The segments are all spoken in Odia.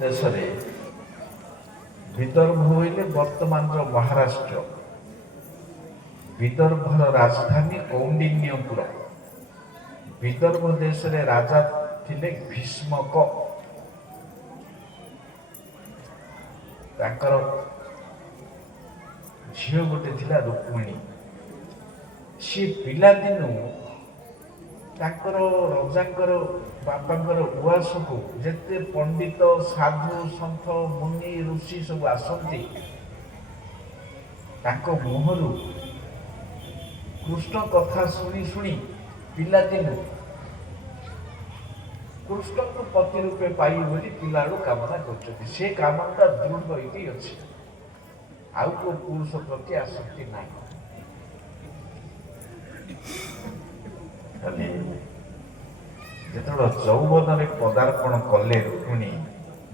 ଦେଶରେ ବିଦର୍ଭ ହଇଲେ ବର୍ତ୍ତମାନର ମହାରାଷ୍ଟ୍ର। ବିଦର୍ଭର ରାଜଧାନୀ କୌଣ୍ଡିନ୍ୟପୁର। ବିଦର୍ଭ ଦେଶରେ ରାଜା ଥିଲେ ଭୀଷ୍ମକ। ତାଙ୍କର ଝିଅ ଗୋଟେ ଥିଲା ରୁକ୍ମିଣୀ। ସେ ପିଲାଦିନୁ ତାଙ୍କର ରଜାଙ୍କର ବାପାଙ୍କର ଉଆସକୁ ଯେତେ ପଣ୍ଡିତ ସାଧୁ ସନ୍ଥ ମୁନି ଋଷି ସବୁ ଆସନ୍ତି, ତାଙ୍କ ମୁହଁରୁ କୃଷ୍ଣ କଥା ଶୁଣି ଶୁଣି ପିଲାଦିନୁ କୃଷ୍ଣଙ୍କୁ ପତି ରୂପେ ପାଇବି ବୋଲି ପିଲାବେଳୁ କାମନା କରୁଛନ୍ତି। ସେ କାମନାଟା ଦୃଢ଼ ହୋଇକି ଅଛି, ଆଉ କୋଉ ପୁରୁଷ ପ୍ରତି ଆସକ୍ତି ନାହିଁ। ଯେତେବେଳେ ଯୌବନରେ ପଦାର୍ପଣ କଲେ ରୁକ୍ମିଣୀ,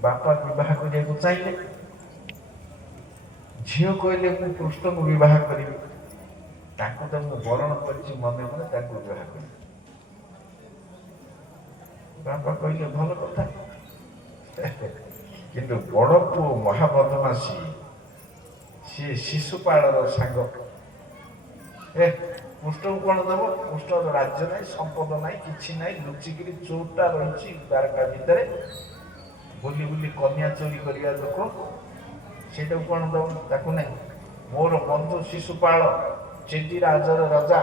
ବାପା ବିବାହ କରିବାକୁ ଚାହିଁଲେ। ଝିଅ କହିଲେ ମୁଁ କୃଷ୍ଣଙ୍କୁ ବିବାହ କରିବି, ତାଙ୍କୁ ତ ମୁଁ ବରଣ କରିଛି, ମନେ ମନେ ତାଙ୍କୁ ବିବାହ କରିବି। ବାପା କହିଲେ ଭଲ କଥା, କିନ୍ତୁ ବଡ଼ ପୁଅ ମହାବଦମାସୀ, ସିଏ ଶିଶୁପାଳର ସାଙ୍ଗ। କୃଷ୍ଣକୁ କଣ ଦେବ? କୃଷ୍ଣର ରାଜ୍ୟ ନାହିଁ, ସମ୍ପଦ ନାହିଁ, କିଛି ନାହିଁ, ଲୁଚିକିରି ଚୋରଟା ରହିଛି ଦ୍ୱାରକା ଭିତରେ, ବୁଲି ବୁଲି କନ୍ୟା ଚୋରି କରିବା ଲୋକ, ସେଇଟାକୁ କଣ ଦେବ? ତାକୁ ନାହିଁ। ମୋର ବନ୍ଧୁ ଶିଶୁପାଳ ଚେଦି ରାଜର ରାଜା,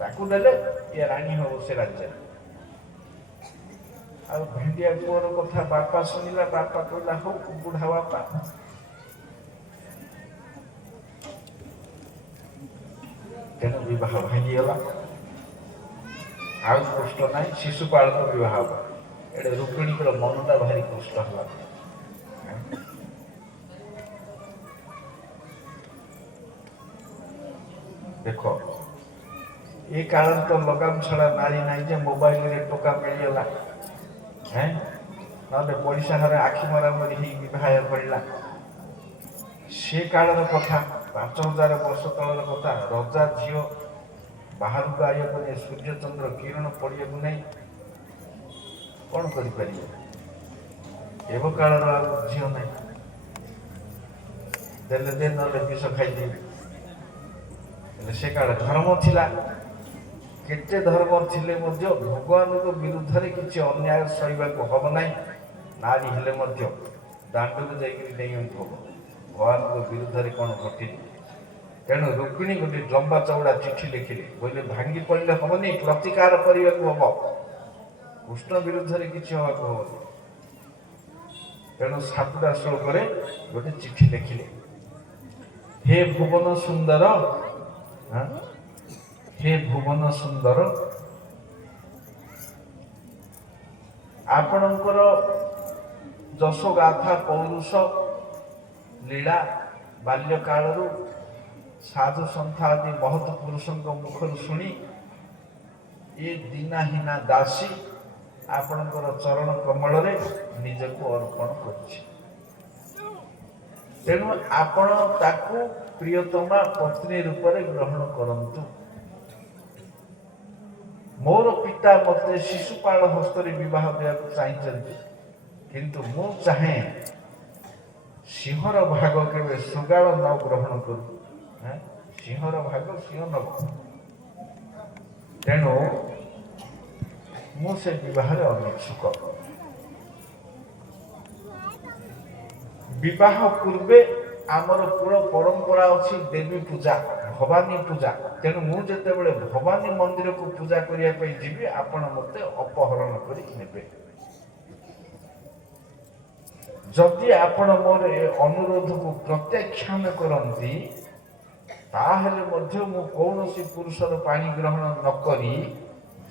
ତାକୁ ଦେଲେ ଇଏ ରାଣୀ ହବ ସେ ରାଜ୍ୟରେ। ଆଉ ଭେଣ୍ଡିଆ ପୁଅର କଥା ବାପା ଶୁଣିଲା। ବାପା କହିଲା ହଉ, ବୁଢା ବାପା। ତେଣୁ ବିବାହ ଭାଙ୍ଗିଗଲା। ଆଉ କୃଷ୍ଣ ନାହିଁ, ଶିଶୁପାଳକୁ ବିବାହ ହବ। ଏଣେ ରୁକ୍ମିଣୀଙ୍କର ମନଟା ଭାରି କଷ୍ଟ ହେଲା। ଦେଖ, ଏ କାଳରେ ତ ଲଗାମ ଛଡା ନାରୀ ନାହିଁ ଯେ ମୋବାଇଲରେ ଟଙ୍କା ମିଳିଗଲା, ନହେଲେ ପଡ଼ିଶା ଘରେ ଆଖି ମରାମରି ହେଇ ବିବାହ ପଡ଼ିଲା। ସେ କାଳର କଥା, 5000 ବର୍ଷ ତଳର କଥା। ରଜା ଝିଅ ବାହାରକୁ ଆଇବାକୁ ନାହିଁ, ସୂର୍ଯ୍ୟଚନ୍ଦ୍ର କିରଣ ପଡ଼ିବାକୁ ନାହିଁ, କଣ କରିପାରିବେ? ଏବେ କାଳର ଆଉ ଝିଅ ନାହିଁ, ଦେଲେ ଦେ, ନହେଲେ ବିଷ ଖାଇଦେବେ। ହେଲେ ସେ କାଳ ଧର୍ମ ଥିଲା। କେତେ ଧର୍ମ ଥିଲେ ମଧ୍ୟ ଭଗବାନଙ୍କ ବିରୁଦ୍ଧରେ କିଛି ଅନ୍ୟାୟ ସହିବାକୁ ହବ ନାହିଁ। ନାରୀ ହେଲେ ମଧ୍ୟ ଦାଣ୍ଡକୁ ଯାଇକରି ଡେଇଁବାକୁ ହବ। ଭଗବାନଙ୍କ ବିରୁଦ୍ଧରେ କଣ ଘଟିଲେ? ତେଣୁ ରୁକ୍ମିଣୀ ଗୋଟେ ଲମ୍ବା ଚଉଡ଼ା ଚିଠି ଲେଖିଲେ। କହିଲେ ଭାଙ୍ଗି ପଡ଼ିଲେ ହବନି, ପ୍ରତିକାର କରିବାକୁ ହବ, କୃଷ୍ଣ ବିରୁଦ୍ଧରେ କିଛି ହବାକୁ ହବନି। ତେଣୁ 7ଟା ଶ୍ଲୋକରେ ଗୋଟେ ଚିଠି ଲେଖିଲେ। ହେ ଭୁବନ ସୁନ୍ଦର, ହେ ଭୁବନ ସୁନ୍ଦର, ଆପଣଙ୍କର ଯଶୋଗାଥା ପୌରୁଷ ଲୀଳା ବାଲ୍ୟକାଳରୁ ସାଧୁ ସନ୍ଥ ଆଦି ମହତ୍ ପୁରୁଷଙ୍କ ମୁଖରୁ ଶୁଣି ଏ ଦୀନାହୀନା ଦାସୀ ଆପଣଙ୍କର ଚରଣ କମଳରେ ନିଜକୁ ଅର୍ପଣ କରୁଛି। ତେଣୁ ଆପଣ ତାକୁ ପ୍ରିୟତମା ପତ୍ନୀ ରୂପରେ ଗ୍ରହଣ କରନ୍ତୁ। ମୋର ପିତା ମୋତେ ଶିଶୁପାଳ ହସ୍ତରେ ବିବାହ ଦେବାକୁ ଚାହିଁଛନ୍ତି, କିନ୍ତୁ ମୁଁ ଚାହେଁ ସିଂହର ଭାଗ କେବେ ଶୃଗାଳ ନ ଗ୍ରହଣ କରୁ। ସିଂହର ଭାଗ ସିଂହ ନବ। ତେଣୁ ମୁଁ ସେ ବିବାହରେ ଅନିଚ୍ଛୁକ। ବିବାହ ପୂର୍ବେ ଆମର କୁଳ ପରମ୍ପରା ଅଛି ଦେବୀ ପୂଜା, ଭବାନୀ ପୂଜା। ତେଣୁ ମୁଁ ଯେତେବେଳେ ଭବାନୀ ମନ୍ଦିରକୁ ପୂଜା କରିବା ପାଇଁ ଯିବି, ଆପଣ ମୋତେ ଅପହରଣ କରି ନେବେ। ଯଦି ଆପଣ ମୋର ଏ ଅନୁରୋଧକୁ ପ୍ରତ୍ୟାଖ୍ୟାନ କରନ୍ତି, ତାହେଲେ ମଧ୍ୟ ମୁଁ କୌଣସି ପୁରୁଷର ପାଣି ଗ୍ରହଣ ନ କରି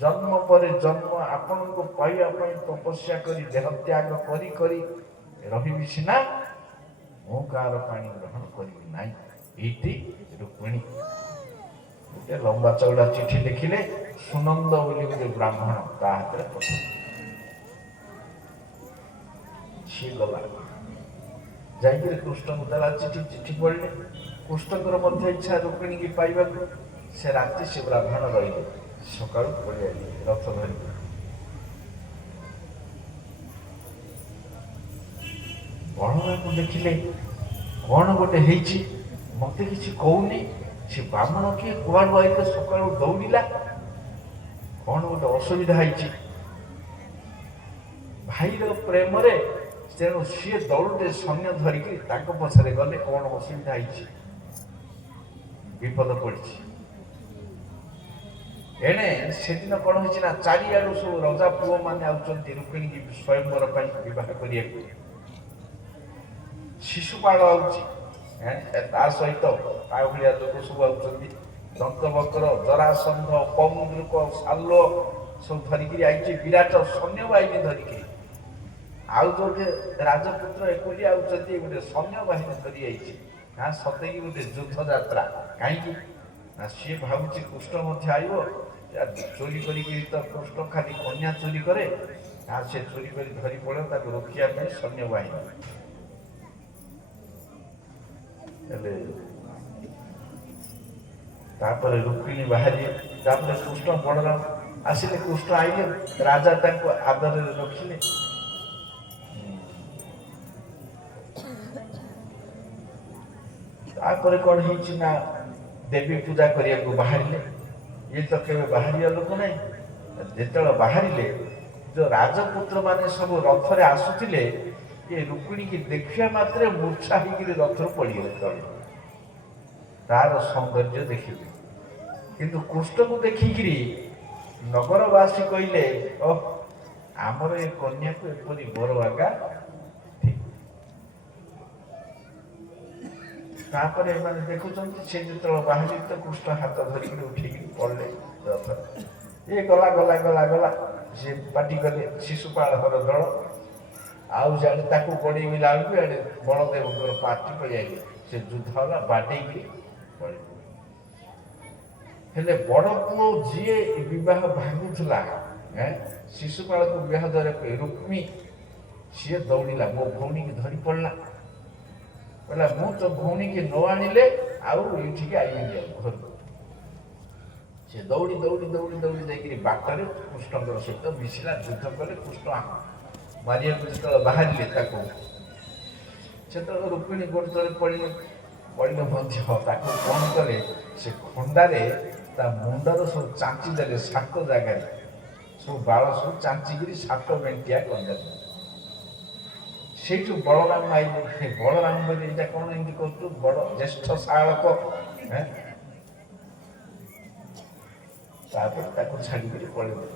ଜନ୍ମ ପରେ ଜନ୍ମ ଆପଣଙ୍କୁ ପାଇବା ପାଇଁ ତପସ୍ୟା କରି ଦେହ ତ୍ୟାଗ କରି କରି ରହିବି ସିନା, ମୁଁ କାହାର ପାଣି ଗ୍ରହଣ କରିବି ନାହିଁ। ଏଇଠି ରୁକ୍ମିଣୀ ଗୋଟେ ଲମ୍ବା ଚଉଡ଼ା ଚିଠି ଲେଖିଲେ। ସୁନନ୍ଦ ବୋଲି ଗୋଟେ ବ୍ରାହ୍ମଣ ତା ହାତରେ ପଠେଇଲେ। ସିଏ ଗଲା, ଯାଇକିରି କୃଷ୍ଣଙ୍କୁ ଦେଲା ଚିଠି। ଚିଠି ପଢିଲେ। କୃଷ୍ଣଙ୍କର ମଧ୍ୟ ଇଚ୍ଛା ରୁକ୍ମିଣୀକି ପାଇବାକୁ। ସେ ରାତି ସେ ବ୍ରାହ୍ମଣ ରହିଲେ, ସକାଳୁ ପଳେଇ ଆଇଲେ ରଥ ଧରିକି। ବଳରାମ ଦେଖିଲେ କ'ଣ ଗୋଟେ ହେଇଛି, ମତେ କିଛି କହୁନି, ସେ ବ୍ରାହ୍ମଣ କିଏ କୁଆଡ଼ୁ ଆଇଲେ ସକାଳୁ ଦୌଡ଼ିଲା, କ'ଣ ଗୋଟେ ଅସୁବିଧା ହେଇଛି। ଭାଇର ପ୍ରେମରେ ତେଣୁ ସିଏ ଦୌଡ଼ଟେ ସୈନ୍ୟ ଧରିକି ତାଙ୍କ ପଛରେ ଗଲେ, କ'ଣ ଅସୁବିଧା ହେଇଛି, ବିପଦ ପଡ଼ିଛି। ଏଣେ ସେଦିନ କ'ଣ ହେଇଛି ନା, ଚାରିଆଡ଼ୁ ସବୁ ରଜା ପୁଅ ମାନେ ଆଉଛନ୍ତି ରୁକ୍ମିଣୀ ସ୍ୱୟଂବର ପାଇଁ ବିବାହ କରିବାକୁ। ଶିଶୁପାଳ ଆଉଛି, ତା ସହିତ ତା ଭଳିଆ ଲୋକ ସବୁ ଆଉଛନ୍ତି, ଦନ୍ତବକ୍ର, ଜରାସନ୍ଧ, ପୌଣ୍ଡ୍ରିକ, ଶାଲ୍ୟ ସବୁ ଧରିକିରି ଆଇଛି, ବିରାଟ ସୈନ୍ୟବାହିନୀ ଧରିକିରି। ଆଉ ଯୋଉଠି ରାଜପୁତ୍ର ଏକୁଟିଆ ଆଉଛନ୍ତି, ଗୋଟେ ସୈନ୍ୟବାହିନୀ ଧରି ଯାଇଛି। ନା ସତେକି ଗୋଟେ ଯୁଦ୍ଧ ଯାତ୍ରା। କାହିଁକି ନା ସିଏ ଭାବୁଛି କୃଷ୍ଣ ମଧ୍ୟ ଆଇବ, ଚୋରି କରିକି ତ କୃଷ୍ଣ ଖାଲି କନ୍ୟା ଚୋରି କରେ, ଆଉ ସେ ଚୋରି କରି ଧରି ପଡ଼ିବ, ତାକୁ ରୋକିବା ପାଇଁ ସୈନ୍ୟବାହିନୀ। ହେଲେ ତାପରେ ରୁକ୍ମିଣୀ ବାହାରିଲେ, ତାପରେ କୃଷ୍ଣ ବଳରାମ ଆସିଲେ, କୃଷ୍ଣ ଆଇଲେ, ରାଜା ତାଙ୍କୁ ଆଦରରେ ରଖିଲେ। ତାପରେ କ'ଣ ହେଇଛି ନା, ଦେବୀ ପୂଜା କରିବାକୁ ବାହାରିଲେ। ଇଏ ତ କେବେ ବାହାରିବା ଲୋକ ନାହିଁ। ଯେତେବେଳେ ବାହାରିଲେ, ଯୋଉ ରାଜପୁତ୍ର ମାନେ ସବୁ ରଥରେ ଆସୁଥିଲେ, ଏ ରୁକ୍ମିଣୀକି ଦେଖିବା ମାତ୍ରେ ମୂର୍ଚ୍ଛା ହେଇକିରି ରଥରୁ ପଡ଼ିଗଲେ ତଳେ। ତାର ସୌନ୍ଦର୍ଯ୍ୟ ଦେଖିଲେ, କିନ୍ତୁ କୃଷ୍ଣକୁ ଦେଖିକିରି ନଗରବାସୀ କହିଲେ, ଓଃ, ଆମର ଏ କନ୍ୟାକୁ ଏପରି ବର ଆଗା। ତାପରେ ଏମାନେ ଦେଖୁଛନ୍ତି, ସେ ଯେତେବେଳେ ବାହାରି ତ କୃଷ୍ଣ ହାତ ଧରିକିରି ଉଠେଇକିରି ପଡ଼ିଲେ ରଥରେ। ଏ ଗଲା ଗଲା ଗଲା ଗଲା, ସେ ପାଟି କଲେ ଶିଶୁପାଳର ଦଳ। ଆଉ ଜାଣେ ତାକୁ ଗଡ଼େଇଲା ବେଳକୁ ଏଣେ ବଳଦେବଙ୍କର ପାଟି ପଳେଇଆଇଲେ, ସେ ଯୁଦ୍ଧ ହେଲା, ବାଡ଼େଇକି ପଳେଇଲେ। ହେଲେ ବଡ଼ ପୁଅ ଯିଏ ବିବାହ ଭାଙ୍ଗୁଥିଲା, ଶିଶୁପାଳକୁ ବିବାହ ଦ୍ୱାରା ରୁକ୍ମୀ, ସିଏ ଦୌଡ଼ିଲା, ମୋ ଭଉଣୀକି ଧରି ପଡ଼ିଲା, କହିଲା ମୁଁ ତ ଭଉଣୀକି ନ ଆଣିଲେ ଆଉ ଏଇଠିକି ଆଇବିନି ଆଉ ଘରକୁ। ସେ ଦୌଡ଼ି ଦୌଡ଼ି ଦୌଡ଼ି ଦୌଡ଼ି ଯାଇକିରି ବାଟରେ କୃଷ୍ଣଙ୍କର ସହିତ ମିଶିଲା, ଯୁଦ୍ଧ କଲେ। କୃଷ୍ଣ ମାରିବାକୁ ଯେତେବେଳେ ବାହାରିଲେ ତାକୁ, ସେତେବେଳେ ରୁକ୍ମିଣୀ ଗୋଡ଼ ତଳେ ପଡ଼ିଲେ ମଧ୍ୟ ତାକୁ କ'ଣ କଲେ, ସେ ଖଣ୍ଡାରେ ତା ମୁଣ୍ଡର ସବୁ ଚାଞ୍ଚି ଦେଲେ, 7 ଜାଗାରେ ସବୁ ବାଳ ସବୁ ଚାଞ୍ଚିକିରି 7 ବେଣ୍ଟିଆ କରିଦେଲେ। ସେଇଠୁ ବଳରାମ ଆଇଲେ। ବଳରାମ କହିଲେ, ଏଇଟା କ'ଣ ଏମିତି କରୁଛୁ, ବଡ଼ ଜ୍ୟେଷ୍ଠ ଶାଳକ। ତାପରେ ତାକୁ ଛାଡ଼ିକିରି ପଳେଇଲେ।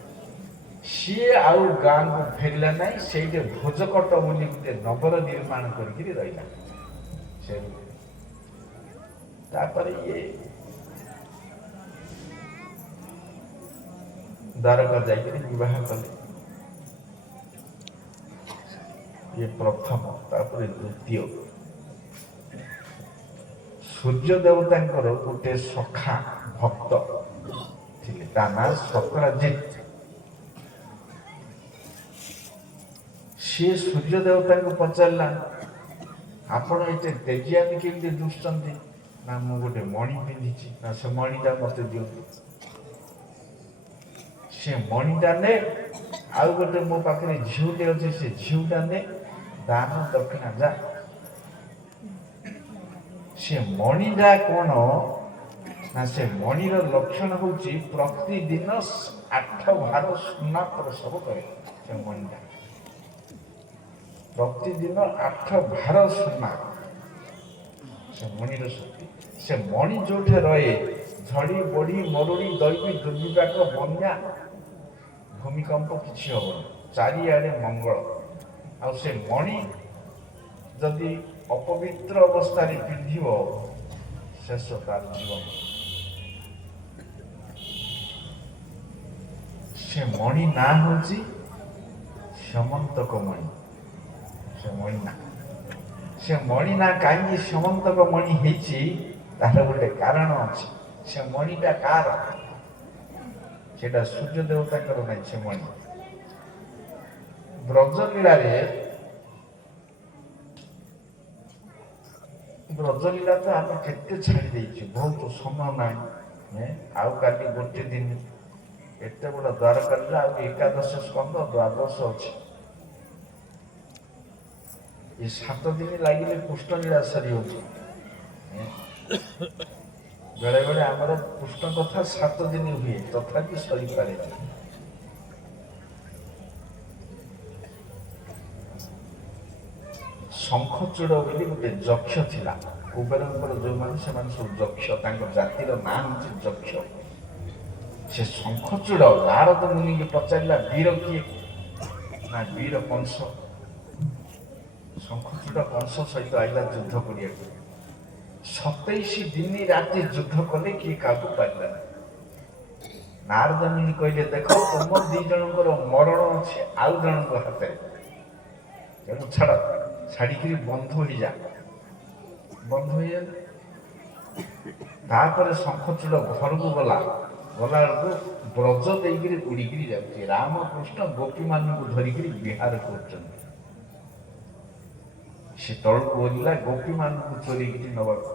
ସିଏ ଆଉ ଗାଁକୁ ଫେରିଲା ନାହିଁ, ସେଇଠି ଭୋଜକଟ ବୋଲି ଗୋଟେ ନଗର ନିର୍ମାଣ କରିକିରି ରହିଲା। ସେ ତାପରେ ଇଏ ଦ୍ୱାରକା ଯାଇକିରି ବିବାହ କଲେ। ଇଏ ପ୍ରଥମ। ତାପରେ ଦ୍ୱିତୀୟ, ସୂର୍ଯ୍ୟ ଦେବତାଙ୍କର ଗୋଟେ ସଖା ଭକ୍ତ ଥିଲେ, ତା ନାଁ ଶକ୍ରାଜିତ। ସିଏ ସୂର୍ଯ୍ୟ ଦେବତାଙ୍କୁ ପଚାରିଲା, ଆପଣ ଏତେ ତେଜିଆମି କେମିତି ଦୁଶୁଛନ୍ତି? ନା ମୁଁ ଗୋଟେ ମଣି ପିନ୍ଧିଛି। ନା ସେ ମଣିଟା ମତେ ଦିଅନ୍ତୁ। ସେ ମଣିଟା ନେ, ଆଉ ଗୋଟେ ମୋ ପାଖରେ ଝିଅଟେ ଅଛି, ସେ ଝିଅଟା ନେ, ଦାନ ଦକ୍ଷିଣା ଯା। ସେ ମଣିଟା କ'ଣ ନା, ସେ ମଣିର ଲକ୍ଷଣ ହଉଛି ପ୍ରତିଦିନ 8 ଭାର ସୁନା ପ୍ରସବ କରେ। ସେ ମଣିଟା ପ୍ରତିଦିନ 8 ଭାର ସୁନା, ସେ ମଣିର ଶକ୍ତି। ସେ ମଣି ଯୋଉଠି ରହେ, ଝଡ଼ି ବଢ଼ି ମରୁଡ଼ି ଦୈବୀ ଦୁର୍ବିପାକ ବନ୍ୟା ଭୂମିକମ୍ପ କିଛି ହବନି, ଚାରିଆଡ଼େ ମଙ୍ଗଳ। ଆଉ ସେ ମଣି ଯଦି ଅପବିତ୍ର ଅବସ୍ଥାରେ ପିନ୍ଧିବ, ଶେଷ ତାର ଜୀବନ। ସେ ମଣି ନାଁ ହଉଛି ସମନ୍ତକ ମଣି। ସେ ମଣି ନା, ସେ ମଣି ନା କାହିଁକି ସମନ୍ତକ ମଣି ହେଇଛି, ତାର ଗୋଟେ କାରଣ ଅଛି। ସେ ମଣିଟା କାହାର? ସେଟା ସୂର୍ଯ୍ୟ ଦେବତାଙ୍କର ନାହିଁ। ସେ ମଣି ବ୍ରଜଲୀଳାରେ, ବ୍ରଜଲୀଳା ତ ଆମେ କେତେ ଛାଡ଼ି ଦେଇଛୁ, ବହୁତ ସମୟ ନାହିଁ। ଆଉ କାଲି ଗୋଟେ ଦିନ ଏତେ ବଡ଼ ଦ୍ୱାରକା ଲୀଳା, ଆଉ 11 ସ୍କନ୍ଧ, 12 ଅଛି। ଏ 7 ଦିନ ଲାଗିଲେ କୃଷ୍ଣ ଲୀଳା ସରି ହଉଛି। ବେଳେ ବେଳେ ଆମର କୃଷ୍ଣ କଥା 7 ଦିନ ହୁଏ ତଥାପି ସରିପାରେ। ଶଙ୍ଖଚୂଡ଼ ବୋଲି ଗୋଟେ ଯକ୍ଷ ଥିଲା। କୁବେରଙ୍କର ଯୋଉମାନେ ସେମାନେ ସବୁ ଯକ୍ଷ, ତାଙ୍କ ଜାତିର ନାଁ ହେଉଛି ଯକ୍ଷ। ସେ ଶଙ୍ଖଚୂଡ଼ ନାରଦ ମୁନିକି ପଚାରିଲା ବୀର କିଏ? ନା ବୀର କଂସ। ଶଙ୍ଖଚୂଡ଼ କଂସ ସହିତ ଆଇଲା ଯୁଦ୍ଧ କରିବାକୁ। 27 ଦିନ ରାତି ଯୁଦ୍ଧ କଲେ କିଏ କାହାକୁ ପାରିଲାନି। ନାରଦ ମୁନି କହିଲେ ଦେଖ ତୁମ 2 ଜଣଙ୍କର ମରଣ ଅଛି ଆଉ ଜଣଙ୍କ ହାତରେ, ତେଣୁ ଛାଡ଼, ଛାଡ଼ିକିରି ବନ୍ଧୁ ହେଇଯା। ବନ୍ଧୁ ହେଇଗଲେ। ତାପରେ ଶଙ୍ଖଚୂଡ଼ ଘରକୁ ଗଲା ବେଳକୁ ବ୍ରଜ ଦେଇକିରି ଉଡ଼ିକିରି ଯାଉଛି। ରାମକୃଷ୍ଣ ଗୋପୀମାନଙ୍କୁ ଧରିକିରି ବିହାର କରୁଛନ୍ତି। ସେ ତଳକୁ ଓହ୍ଲିଲା ଗୋପୀମାନଙ୍କୁ ଚୋରିକିରି ନେବାକୁ।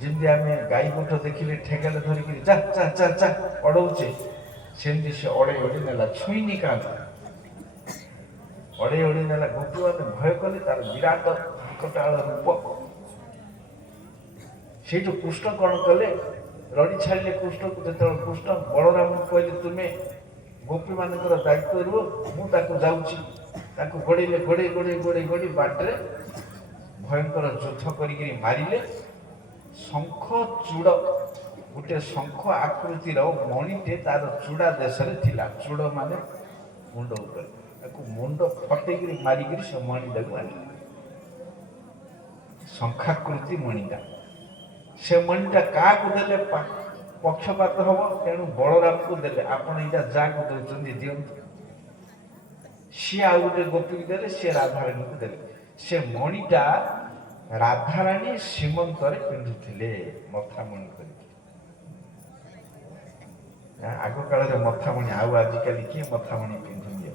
ଯେମିତି ଆମେ ଗାଈ ଗୋଠ ଦେଖିଲେ ଠେଙ୍ଗାରେ ଧରିକିରି ଚା ଚା ଚା ଚା ଅଡ଼ଉଛେ, ସେମିତି ସେ ଅଡ଼େଇ ଅଡ଼େଇ ନେଲା। ଛୁଇଁନି କାହାକୁ, ଅଡ଼େଇ ଅଡ଼େଇ ନେଲା। ଗୋପୀମାନେ ଭୟ କଲେ, ତାର ବିରାଟ ବିକଟାଳ ରୂପ। ସେଇଠୁ କୃଷ୍ଣ କ'ଣ କଲେ, ରଡ଼ି ଛାଡ଼ିଲେ କୃଷ୍ଣକୁ। ଯେତେବେଳେ କୃଷ୍ଣ ବଳରାମଙ୍କୁ କହିଲେ ତୁମେ ଗୋପୀମାନଙ୍କର ଦାୟିତ୍ୱ ରୁହ, ମୁଁ ତାକୁ ଯାଉଛି, ତାକୁ ଗୋଡ଼େଇଲେ, ଗୋଡ଼େଇ ଗୋଡ଼େଇ ଗୋଡ଼େଇ ଗୋଡ଼େଇ ବାଟରେ ଭୟଙ୍କର ଯୁଦ୍ଧ କରିକିରି ମାରିଲେ। ଶଙ୍ଖ ଚୂଡ଼ ଗୋଟେ ଶଙ୍ଖ ଆକୃତିର ମଣିଟେ ତାର ଚୂଡ଼ା ଦେଶରେ ଥିଲା। ଚୂଡ଼ ମାନେ ମୁଣ୍ଡ ଉପରେ, ତାକୁ ମୁଣ୍ଡ ଫଟେଇକିରି ମାରିକିରି ସେ ମଣିଟାକୁ ଆଣିଲେ। ଶଙ୍ଖାକୃତି ମଣିଟା। ସେ ମଣିଟା କାହାକୁ ଦେଲେ ପକ୍ଷପାତ ହବ, ତେଣୁ ବଳରାମକୁ ଦେଲେ। ଆପଣ ଏଇଟା ଯାହାକୁ ଦେଉଛନ୍ତି ଦିଅନ୍ତୁ। ସିଏ ଆଉ ଗୋଟେ ଗୋପୀକୁ ଦେଲେ, ସିଏ ରାଧାରାଣୀକୁ ଦେଲେ। ସେ ମଣିଟା ରାଧାରାଣୀ ସୀମନ୍ତରେ ପିନ୍ଧୁଥିଲେ, ମଥାମଣି କରିକି। ଆଗ କାଳରେ ମଥାମଣି, ଆଉ ଆଜିକାଲି କିଏ ମଥାମଣି ପିନ୍ଧୁନି,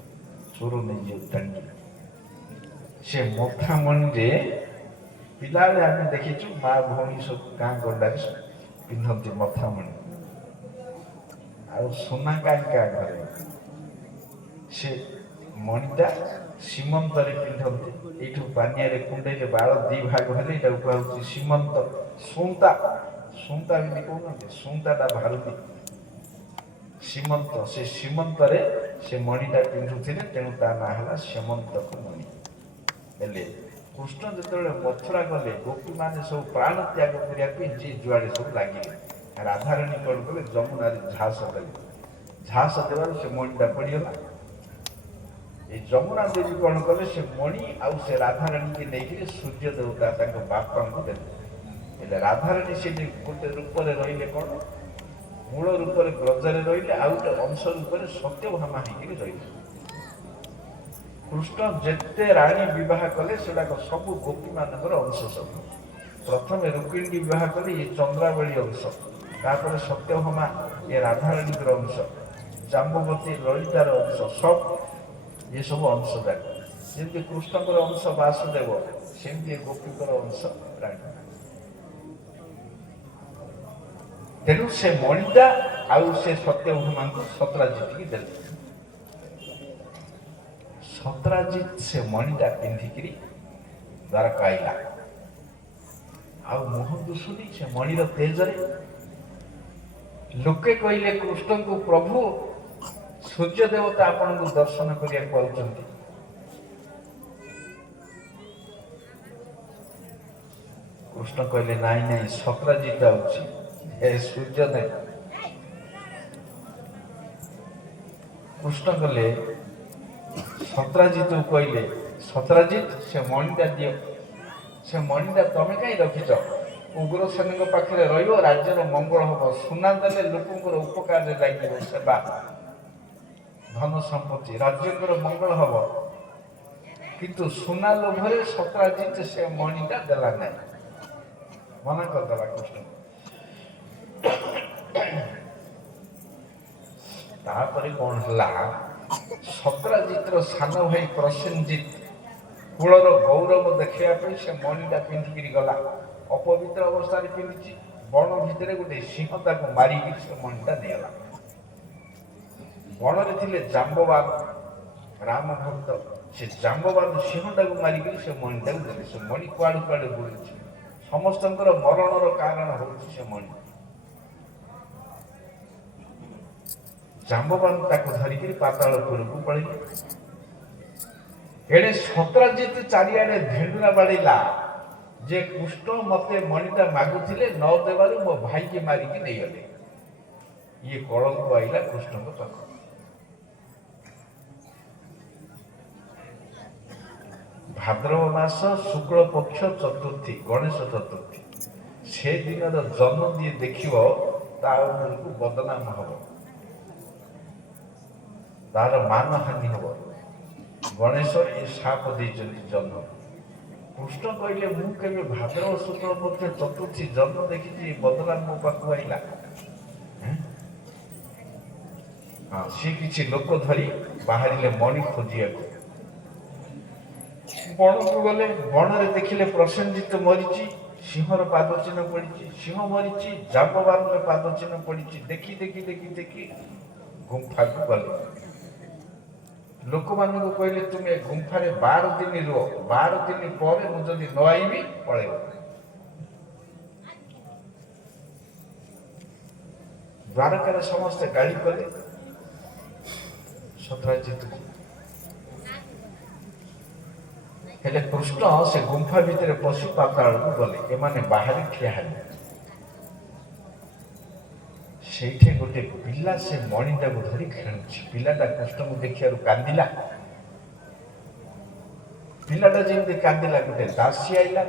ଚୋର ନେଇଯିବ ଟାଣିକି। ସେ ମଥାମଣିରେ ପିଲାବେଳେ ଆମେ ଦେଖିଛୁ ମା ଭଉଣୀ ସବୁ ଗାଁ ଗଣ୍ଡାରେ ପିନ୍ଧନ୍ତି ମଥାମଣି। ଆଉ ସୁନା କାହିଁ କାହା ଘରେ। ସେ ମଣିଟା ସୀମନ୍ତରେ ପିନ୍ଧନ୍ତି। ଏଇଠୁ ପାନିଆରେ କୁଣ୍ଡେଇଲେ ବାଳ 2 ଭାଗ ହେଲେ ଏଇଟାକୁ କୁହାଯାଉଛି ସୀମନ୍ତ। ସୁନ୍ତା, ସୁନ୍ତା ବୋଲି କହୁନାହାନ୍ତି, ସୁନ୍ତାଟା ବାହାରୁନି। ସୀମନ୍ତ, ସେ ସୀମନ୍ତରେ ସେ ମଣିଟା ପିନ୍ଧୁଥିଲେ, ତେଣୁ ତା ନାଁ ହେଲା ସୀମନ୍ତକ ମଣି। ହେଲେ କୃଷ୍ଣ ଯେତେବେଳେ ମଥୁରା ଗଲେ, ଗୋପୀମାନେ ସବୁ ପ୍ରାଣ ତ୍ୟାଗ କରିବାକୁ ଯିଏ ଯୁଆଡ଼େ ସବୁ ଲାଗିଲେ। ରାଧାରାଣୀ କ'ଣ କଲେ, ଯମୁନାରେ ଝାସ ଦେଲେ। ଝାସ ଦେବାରୁ ସେ ମଣିଟା ପଡ଼ିଗଲା। ଏ ଯମୁନା ଦେବୀ କ'ଣ କଲେ, ସେ ମଣି ଆଉ ସେ ରାଧାରାଣୀକି ନେଇକିରି ସୂର୍ଯ୍ୟ ଦେବତା ତାଙ୍କ ବାପାଙ୍କୁ ଦେଲେ। ହେଲେ ରାଧାରାଣୀ ସେଠି ଗୋଟେ ରୂପରେ ରହିଲେ, କ'ଣ ମୂଳ ରୂପରେ ବ୍ରଜରେ ରହିଲେ, ଆଉ ଗୋଟେ ଅଂଶ ରୂପରେ ସତ୍ୟଭାମା ହେଇକିରି ରହିଲେ। କୃଷ୍ଣ ଯେତେ ରାଣୀ ବିବାହ କଲେ ସେଗୁଡ଼ାକ ସବୁ ଗୋପୀମାନଙ୍କର ଅଂଶ। ସବୁ ପ୍ରଥମେ ରୁକ୍ମିଣୀ ବିବାହ କଲେ, ଇଏ ଚନ୍ଦ୍ରାବଳୀ ଅଂଶ। ତାପରେ ସତ୍ୟଭାମା, ଏ ରାଧାରାଣୀଙ୍କର ଅଂଶ। ଜାମ୍ବବତୀ ଲଳିତାର ଅଂଶ, ସବୁ ଏସବୁ ଅଂଶ ଯାକ। ଯେମିତି କୃଷ୍ଣଙ୍କର ଅଂଶ ବାସୁଦେବ, ସେମିତି ଗୋପୀଙ୍କର ଅଂଶ ରାଣୀ। ତେଣୁ ସେ ମଣିଟା ଆଉ ସେ ସତ୍ୟଭାମାଙ୍କୁ ସତ୍ରାଜିତକି ଦେଲେ। ସତ୍ରାଜିତ ସେ ମଣିଟା ପିନ୍ଧିକିରି ଦ୍ୱାରକା ଆଇଲା। ଆଉ ମୁହଁ ଦୁଶୁନି ସେ ମଣିର ତେଜରେ। ଲୋକେ କହିଲେ କୃଷ୍ଣଙ୍କୁ, ପ୍ରଭୁ ସୂର୍ଯ୍ୟ ଦେବତା ଆପଣଙ୍କୁ ଦର୍ଶନ କରିବାକୁ ଆଉଛନ୍ତି। କୃଷ୍ଣ କହିଲେ ନାଇଁ ନାଇଁ, ସତ୍ରାଜିତ ଆଉଛି, ଏ ସୂର୍ଯ୍ୟ ଦେବ। କୃଷ୍ଣ କଲେ ସତ୍ରାଜିତକୁ କହିଲେ, ସତ୍ରାଜିତ ସେ ମଣିଟା ଦିଅ। ସେ ମଣିଟା ତମେ କାହିଁ ରଖିଛ? ଉଗ୍ରସେନଙ୍କ ପାଖରେ ରହିବ, ରାଜ୍ୟର ମଙ୍ଗଳ ହବ। ସୁନା ଦେଲେ ଲୋକଙ୍କର ଉପକାରରେ ଲାଗିବ, ସେବା, ଧନ ସମ୍ପତ୍ତି, ରାଜ୍ୟଙ୍କର ମଙ୍ଗଳ ହବ। କିନ୍ତୁ ସୁନା ଲୋଭରେ ସତ୍ରାଜିତ ସେ ମଣିଟା ଦେଲା ନାହିଁ, ମନା କରିଦେଲା କୃଷ୍ଣ। ତାପରେ କ'ଣ ହେଲା, ସତ୍ରାଜିତର ସାନ ଭାଇ ପ୍ରସେନଜିତ କୁଳର ଗୌରବ ଦେଖିବା ପାଇଁ ସେ ମଣିଟା ପିନ୍ଧିକିରି ଗଲା। ଅପବିତ୍ର ଅବସ୍ଥାରେ ପିନ୍ଧିଛି। ବଣ ଭିତରେ ଗୋଟେ ସିଂହ ତାକୁ ମାରିକିରି ସେ ମଣିଟା ନେଇଗଲା। ବଣରେ ଥିଲେ ଜାମ୍ବବାଦ, ରାମ ଭକ୍ତ, ସେ ଜାମ୍ବବାନ ସିଂହଟାକୁ ମାରିକରି ସେ ମଣିଟାକୁ ଦେଲେ। ସେ ମଣି କୁଆଡ଼ୁ କୁଆଡ଼େ ବୁଲୁଛି। ସମସ୍ତଙ୍କର ମରଣର କାରଣ ହେଉଛି ସେ ମଣି। ଜାମ୍ବବାନ ତାକୁ ଧରିକିରି ପାତାଳପୁରକୁ ପଳେଇଲେ। ଏଣେ ସତ୍ରାଜିତ ଚାରିଆଡେ ଧେଣ୍ଡୁରା ବାଡିଲା ଯେ କୃଷ୍ଣ ମତେ ମଣିଟା ମାଗୁଥିଲେ, ନ ଦେବାରୁ ମୋ ଭାଇକି ମାରିକି ନେଇଗଲେ। ଇଏ କଳଙ୍କୁ ଆଇଲା କୃଷ୍ଣଙ୍କ ପାଖକୁ। ଭାଦ୍ରବ ମାସ ଶୁକ୍ଳ ପକ୍ଷ ଚତୁର୍ଥୀ, ଗଣେଶ ଚତୁର୍ଥୀ। ସେ ଦିନର ଜନ୍ମ ଯିଏ ଦେଖିବ ତା ଉପରକୁ ବଦନାମ ହବ, ତାର ମାନହାନି ହବ। ଗଣେଶ ଏ ସାପ ଦେଇଛନ୍ତି ଜନ୍ମ। କୃଷ୍ଣ କହିଲେ ମୁଁ କେବେ ଭାଦ୍ରବ ଶୁକ୍ଳ ପକ୍ଷ ଚତୁର୍ଥୀ ଜନ୍ମ ଦେଖିଛି, ବଦନାମ ମୋ ପାଖକୁ ଆଇଲା। ହଁ, ସିଏ କିଛି ଲୋକ ଧରି ବାହାରିଲେ ମଣି ଖୋଜିବାକୁ। ବଣକୁ ଗଲେ, ବଣରେ ଦେଖିଲେ ପ୍ରସେନଜିତ ମରିଛି, ସିଂହର ପାଦ ଚିହ୍ନ ପଡିଛି। ସିଂହ ମରିଛି, ଜାମ୍ବବାନର ପାଦ ଚିହ୍ନ ପଡିଛି। ଦେଖି ଦେଖି ଦେଖି ଦେଖି ଗୁମ୍ଫାକୁ ଗଲେ। ଲୋକମାନଙ୍କୁ କହିଲେ ତୁମେ ଗୁମ୍ଫାରେ 12 ଦିନ ରୁହ, 12 ଦିନ ପରେ ମୁଁ ଯଦି ନ ଆଇବି ପଳେଇବ। ଦ୍ୱାରକାରେ ସମସ୍ତେ ଗାଳି କଲେ ସତ୍ରାଜିତକୁ। ହେଲେ କୃଷ୍ଣ ସେ ଗୁମ୍ଫା ଭିତରେ ପଶି ପାତାଳକୁ ଗଲେ। ଏମାନେ ବାହାରେ ଠିଆ ହେଲେ। ସେଇଠି ଗୋଟେ ପିଲା ସେ ମଣିଟାକୁ ଧରି ଖେଳୁଛି। ପିଲାଟା କୃଷ୍ଣକୁ ଦେଖିବାରୁ କାନ୍ଦିଲା। ପିଲାଟା ଯେମିତି କାନ୍ଦିଲା, ଗୋଟେ ଦାସୀ ଆଇଲା।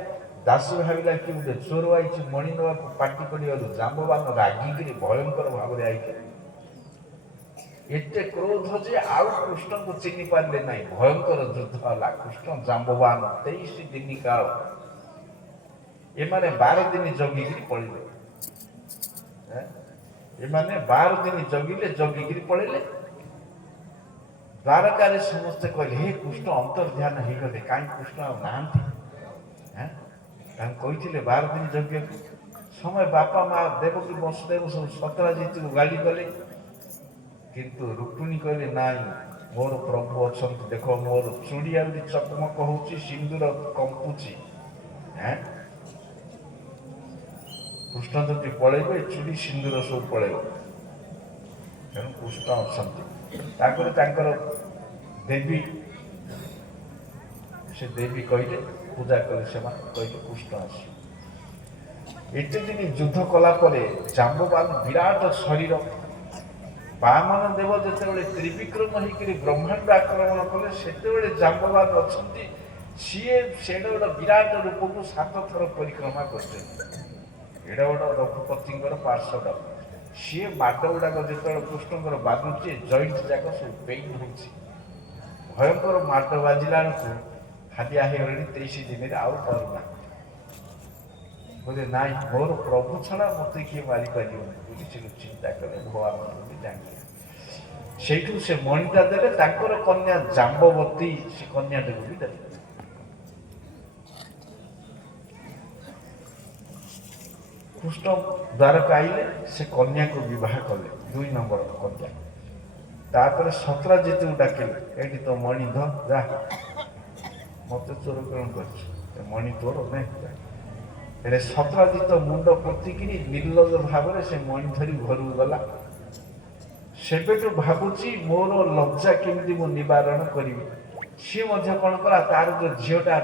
ଦାସୀ ଭାବିଲା କି ଗୋଟେ ଚୋର ଆଇଛି ମଣି ନେବାକୁ। ପାଟି କରିବାରୁ ଜାମ୍ବବାନ ରାଗିକିରି ଭୟଙ୍କର ଭାବରେ ଆଇଲେ। ଏତେ କ୍ରୋଧ ଯେ ଆଉ କୃଷ୍ଣଙ୍କୁ ଚିହ୍ନି ପାରିଲେ ନାହିଁ। ଭୟଙ୍କର ଯୁଦ୍ଧ ହେଲା। କୃଷ୍ଣ ଜାମ୍ବବାନ 23 ଦିନ କାଳ ଏମାନେ 12 ଦିନ ଜଗିକିରି ପଳେଇଲେ। ଏମାନେ 12 ଦିନ ଜଗିକିରି ପଳେଇଲେ। ଦ୍ୱାରକାରେ ସମସ୍ତେ କହିଲେ ହେ କୃଷ୍ଣ ଅନ୍ତର୍ଧ୍ୟାନ ହେଇଗଲେ, କାହିଁ କୃଷ୍ଣ ଆଉ ନାହାନ୍ତି। ତାଙ୍କୁ କହିଥିଲେ 12 ଦିନ ଜଗିବାକୁ। ସମୟ ବାପା ମା ଦେବକୀ ବସୁଦେବ ସବୁ ସତ୍ରାଜିତକୁ ଗାଳି କଲେ। କିନ୍ତୁ ରୁକ୍ମିଣୀ କହିଲେ ନାଇଁ, ମୋର ପ୍ରଭୁ ଅଛନ୍ତି। ଦେଖ ମୋର ଚୁଡ଼ି ଆହୁରି ଚକମକ ହଉଛି, ସିନ୍ଦୁର କମ୍ପୁଛି। କୃଷ୍ଣ ଯଦି ପଳେଇବେ ଚୁଡ଼ି ସିନ୍ଦୁର ସବୁ ପଳେଇବ। ତେଣୁ କୃଷ୍ଣ ଅଛନ୍ତି। ତାପରେ ତାଙ୍କର ଦେବୀ, ସେ ଦେବୀ କହିଲେ, ପୂଜା କଲେ। ସେମାନେ କହିଲେ କୃଷ୍ଣ ଆସି। ଏତେ ଦିନ ଯୁଦ୍ଧ କଲା ପରେ ଜାମ୍ବବାନ ବିରାଟ ଶରୀର। ବାମନ ଦେବ ଯେତେବେଳେ ତ୍ରିବିକ୍ରମ ହେଇକରି ବ୍ରହ୍ମାଣ୍ଡ ଆକ୍ରମଣ କଲେ, ସେତେବେଳେ ଜାମ୍ବବାନ ଅଛନ୍ତି। ସିଏ ସେଡ ବିରାଟ ରୂପକୁ 7 ଥର ପରିକ୍ରମା କରିଛନ୍ତି। ଏଡ ବଡ ରଘୁପତିଙ୍କର ପାର୍ଶ୍ୱଦ। ସିଏ ମାଡ ଗୁଡାକ ଯେତେବେଳେ କୃଷ୍ଣଙ୍କର ବାଜୁଛି, ଜଏଣ୍ଟ ଯାକ ସବୁ ପେନ୍ ହଉଛି। ଭୟଙ୍କର ମାଡ ବାଜିଲା ବେଳକୁ ହାଲିଆ ହେଇଗଲେଣି। 23 ଦିନରେ ଆଉ ପାରୁନାହାନ୍ତି। ବୋଲେ ନାଇଁ, ମୋର ପ୍ରଭୁ ଛଡା ମତେ କିଏ ମାରିପାରିବନି ବୋଲି ସେ ଚିନ୍ତା କଲେ। ଭଗବାନ ବୋଲି ଜାଣିଲେ। ସେଇଠୁ ସେ ମଣିଟା ଦେଲେ। ତାଙ୍କର କନ୍ୟା ଜାମ୍ବବତୀ ସେ କନ୍ୟାଟାକୁ ବି ଦେଲେ। କୃଷ୍ଣ ଦ୍ୱାରକା ଆଇଲେ, ସେ କନ୍ୟାକୁ ବିବାହ କଲେ, 2 ନମ୍ବର କନ୍ୟା। ତାପରେ ସତ୍ରାଜିତକୁ ଡାକିଲେ, ଏଠି ତ ମଣି ଧ, ଯା, ମତେ ଚୋର କଣ କରିଛୁ, ମଣି ତୋର ନାଇଁ। ହେଲେ ସତ୍ରାଜିତ ମୁଣ୍ଡ ପୋତିକିରି ନିର୍ଲଜ ଭାବରେ ସେ ମଣି ଧରି ଘରକୁ ଗଲା। ସେବେଠୁ ଭାବୁଛି ମୋର ଲଜ୍ଜା କେମିତି ମୁଁ ନିବାରଣ କରିବି। ସିଏ ମଧ୍ୟ କଣ କଲା, ତାର ଯୋଉ ଝିଅଟା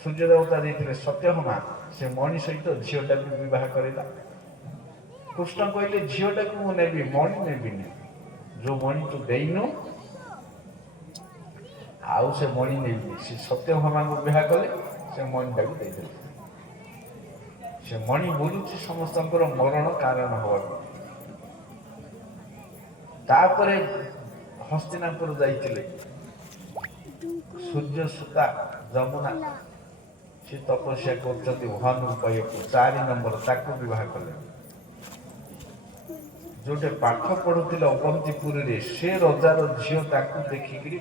ସୂର୍ଯ୍ୟ ଦେବତା ଦେଇଥିଲେ ସତ୍ୟଭାମା, ସେ ମଣି ସହିତ ଝିଅଟାକୁ ବିବାହ କରିଲା। କୃଷ୍ଣ କହିଲେ ଝିଅଟାକୁ ମୁଁ ନେବି, ମଣି ନେବିନି। ଯୋଉ ମଣି ତୁ ଦେଇନୁ ଆଉ ସେ ମଣି ନେବିନି। ସେ ସତ୍ୟଭାମାଙ୍କୁ ବିବାହ କଲେ, ସେ ମଣିଟାକୁ ଦେଇଦେଲେ। ସେ ମଣି ବୁଲୁଛି ସମସ୍ତଙ୍କର ମରଣ କାରଣ ହବାକୁ। ତାପରେ ହସ୍ତିନାପୁର ଯାଇଥିଲେ। ସୂର୍ଯ୍ୟ ସୂତା ଯମୁନା, ସେ ତପସ୍ୟା କରୁଛନ୍ତି ଭଗବାନଙ୍କୁ ପାଇବାକୁ। 4 ନମ୍ବର ତାକୁ ବିବାହ କଲେ। ଯୋଉଟେ ପାଠ ପଢୁଥିଲେ ଅବନ୍ତିପୁରରେ, ସେ ରଜାର ଝିଅ ତାକୁ ଦେଖିକିରି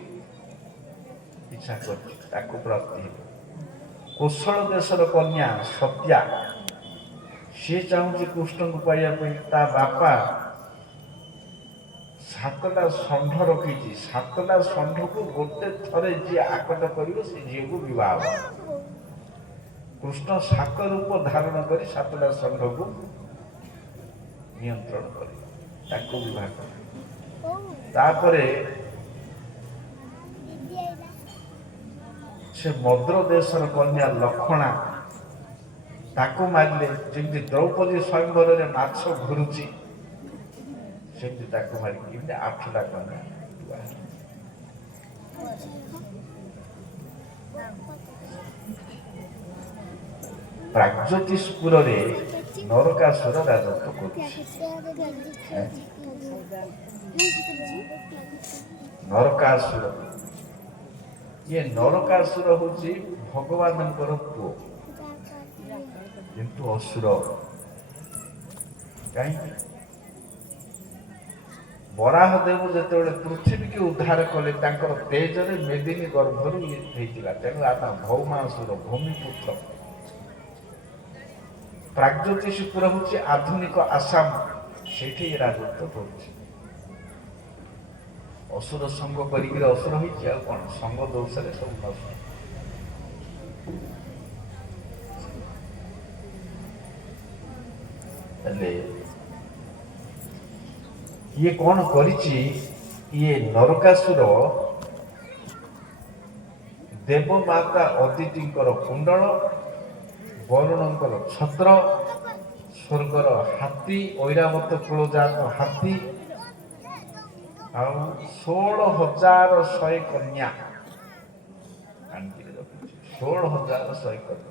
ଇଚ୍ଛା କରୁଛି, ତାକୁ ପ୍ରାପ୍ତି ହେବ। କୋଶଳ ଦେଶର କନ୍ୟା ସତ୍ୟା, ସିଏ ଚାହୁଁଛି କୃଷ୍ଣଙ୍କୁ ପାଇବା ପାଇଁ। ତା ବାପା ସାତଟା ଷଣ୍ଢ ରଖିଛି। ସାତଟା ଷଣ୍ଢକୁ ଗୋଟେ ଥରେ ଯିଏ ଆକଟ କରିବ ସେ ଝିଅକୁ ବିବାହ ହେବ। କୃଷ୍ଣ 7 ରୂପ ଧାରଣ କରି 7ଟା ଷଣ୍ଢକୁ ନିୟନ୍ତ୍ରଣ କରିବ, ତାକୁ ବିବାହ କରିବ। ତାପରେ ସେ ମଦ୍ର ଦେଶର କନ୍ୟା ଲକ୍ଷଣା, ତାକୁ ମାରିଲେ। ଯେମିତି ଦ୍ରୌପଦୀ ସ୍ୱୟଂବରରେ ମାଛ ଘୁରୁଛି ସେମିତି ତାକୁ ମାରିକି ଏମିତି 8ଟା କନ୍ୟା। ପ୍ରାଗଜ୍ୟୋତିଷପୁରରେ ନରକାସୁର ରାଜତ୍ୱ କରୁଛି। ନରକାସୁର, ଇଏ ନରକାସୁର ହଉଛି ଭଗବାନଙ୍କର ପୁଅ, କିନ୍ତୁ ଅସୁର। କାହିଁକି? ବରାହ ଦେବ ଯେତେବେଳେ ପୃଥିବୀକି ଉଦ୍ଧାର କଲେ ତାଙ୍କର ତେଜରେ ମେଦିନୀ ଗର୍ଭରୁ ଇଏ ହେଇଥିଲା। ତେଣୁ ଆମ ଭୌମାସୁର, ଭୂମିପୁତ୍ର। ପ୍ରାଗଜ୍ୟୋତିଷପୁର ହଉଛି ଆଧୁନିକ ଆସାମ, ସେଇଠି ରାଜତ୍ୱ କରୁଛି। ଅସୁର ସଙ୍ଗ କରିକିରି ଅସୁର ହେଇଛି, ଆଉ କଣ? ସଙ୍ଗ ଦୋଷରେ ସବୁ ନଷ୍ଟ। ହେଲେ ଇଏ କଣ କରିଛି? ଇଏ ନରକାସୁର ଦେବମାତା ଅଦିତିଙ୍କର କୁଣ୍ଡଳ, ବରୁଣଙ୍କର ଛତ୍ର, ସ୍ୱର୍ଗର ହାତୀ, ଐରାବତ କୁଳଜାତ ହାତୀ, ଆଉ 16,100 କନ୍ୟା ଆଣିକିରି ରଖିଛି। 16,100 କନ୍ୟା।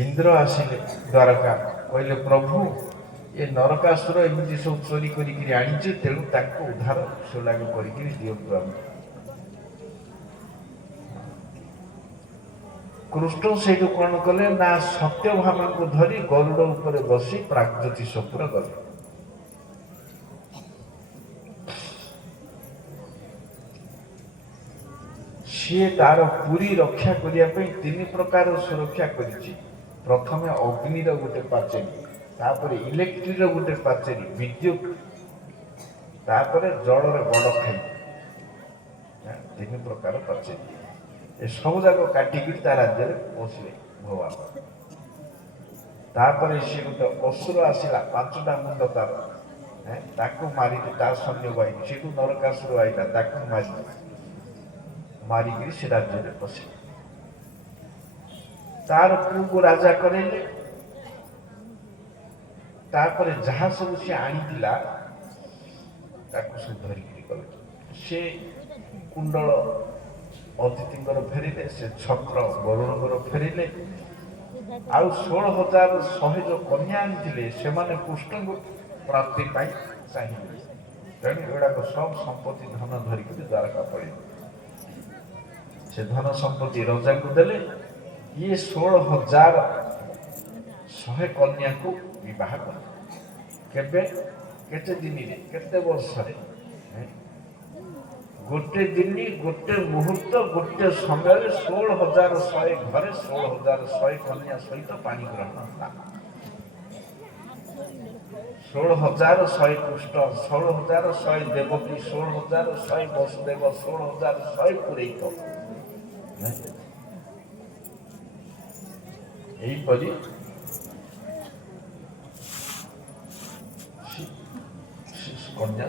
ଇନ୍ଦ୍ର ଆସିଲେ ଦ୍ୱାରକା, କହିଲେ ପ୍ରଭୁ ଏ ନରକାସୁର ଏମିତି ସବୁ ଚୋରି କରିକିରି ଆଣିଛି, ତେଣୁ ତାଙ୍କୁ ଉଦ୍ଧାର ସୁଲାଗ କରିକିରି ଦିଅନ୍ତୁ ଆମକୁ। କୃଷ୍ଣ ସେଇଠୁ କଣ କଲେ ନା ସତ୍ୟଭାମାଙ୍କୁ ଧରି ଗରୁଡ଼ ଉପରେ ବସି ପ୍ରାଗଜ୍ୟୋତିଷପୁର ଗଲେ। ସିଏ ତାର ପୁରୀ ରକ୍ଷା କରିବା ପାଇଁ 3 ପ୍ରକାର ସୁରକ୍ଷା କରିଛି। ପ୍ରଥମେ ଅଗ୍ନିର ଗୋଟେ ପାଚେରୀ, ତାପରେ ଇଲେକ୍ଟ୍ରିର ଗୋଟେ ପାଚେରୀ, ବିଦ୍ୟୁତ୍, ତାପରେ ଜଳର ବଡ଼ ଖାଇ, 3 ପ୍ରକାର ପାଚେରୀ। ଏ ସବୁ ଯାକ କାଟିକିରି ତା ରାଜ୍ୟରେ ପଶିଲେ ଭଗବାନ। ତାପରେ ସିଏ ଗୋଟେ ଅସୁର ଆସିଲା, 5ଟା ମୁଣ୍ଡ ତାର, ତାକୁ ମାରିକି ତା ସୈନ୍ୟ ବାହିନୀ, ସେଠୁ ନରକାସୁର ଆଇଲା, ତାକୁ ମାରିକିରି ସେ ରାଜ୍ୟରେ ପଶିଲେ। ତାର ପୁଅକୁ ରାଜା କରେଇଲେ। ତାପରେ ଯାହା ସବୁ ସେ ଆଣିଥିଲା ତାକୁ ସବୁ ଧରିକିରି ଗଲେ। ସେ କୁଣ୍ଡଳ ଅଦିତିଙ୍କର ଫେରିଲେ, ସେ ଛତ୍ର ବରୁଣଙ୍କର ଫେରିଲେ। ଆଉ 16,100 ଯୋଉ କନ୍ୟା ଆଣିଥିଲେ ସେମାନେ କୃଷ୍ଣଙ୍କୁ ପ୍ରାପ୍ତି ପାଇଁ ଚାହିଁଲେ। ତେଣୁ ଏଗୁଡ଼ାକ ସବୁ ସମ୍ପତ୍ତି ଧନ ଧରିକିରି ଦ୍ୱାରକା ପଳେଇଲେ। ସେ ଧନ ସମ୍ପତ୍ତି ରଜାଙ୍କୁ ଦେଲେ। ଇଏ 16,100 କନ୍ୟାକୁ ବିବାହ କଲେ। କେବେ? କେତେ ଦିନରେ? କେତେ ବର୍ଷରେ? ଗୋଟେ ଦିନ, ଗୋଟେ ମୁହୂର୍ତ୍ତ, ଗୋଟେ ସମୟରେ 16,100 ଘରେ 16,100 କନ୍ୟା ସହିତ ପାଣି ଗ୍ରହଣ ହେଲା। 16,100 କୃଷ୍ଣ, 16,100 ଦେବକୀ, 16,100 ବସୁଦେବ, 16,100 ପୁରେଇତ। ଏହିପରି କନ୍ୟା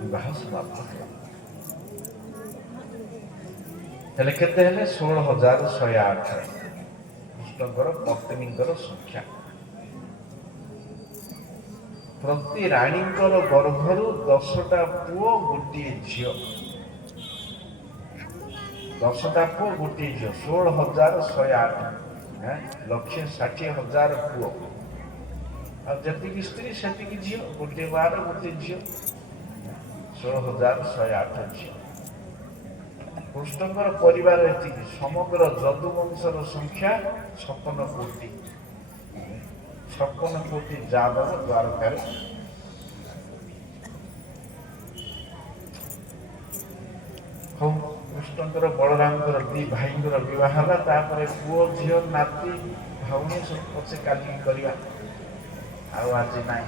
ବିବାହ ସମାପ୍ତ ହେଲା। ହେଲେ କେତେ ହେଲେ? 16,108 କୃଷ୍ଣଙ୍କର ପତ୍ନୀଙ୍କର ସଂଖ୍ୟା। ପ୍ରତି ରାଣୀଙ୍କର ଗର୍ଭରୁ 10ଟା ପୁଅ, ଗୋଟିଏ ଝିଅ। 10ଟା ପୁଅ, ଗୋଟିଏ ଝିଅ, 16,108, 1,60,000 ପୁଅ। ଆଉ ଯେତିକି ସ୍ତ୍ରୀ ସେତିକି ଝିଅ, ଗୋଟିଏ ମାର ଗୋଟିଏ ଝିଅ, 16,108 ଝିଅ। କୃଷ୍ଣଙ୍କର ପରିବାର ଏତିକି। ସମଗ୍ର ଯଦୁବଂଶର ସଂଖ୍ୟା 56 କୋଟି। 56 କୋଟି ଯାଦବ ଦ୍ୱାରକାରେ। ହଉ, କୃଷ୍ଣ କୃଷ୍ଣଙ୍କର ବଳରାମଙ୍କର ଦି ଭାଇଙ୍କର ବିବାହ ହେଲା, ତାପରେ ପୁଅ ଝିଅ ନାତି ଭାଉଣୀ ସବୁ ପଛେ କାଲିକି କରିବା, ଆଉ ଆଜି ନାହିଁ।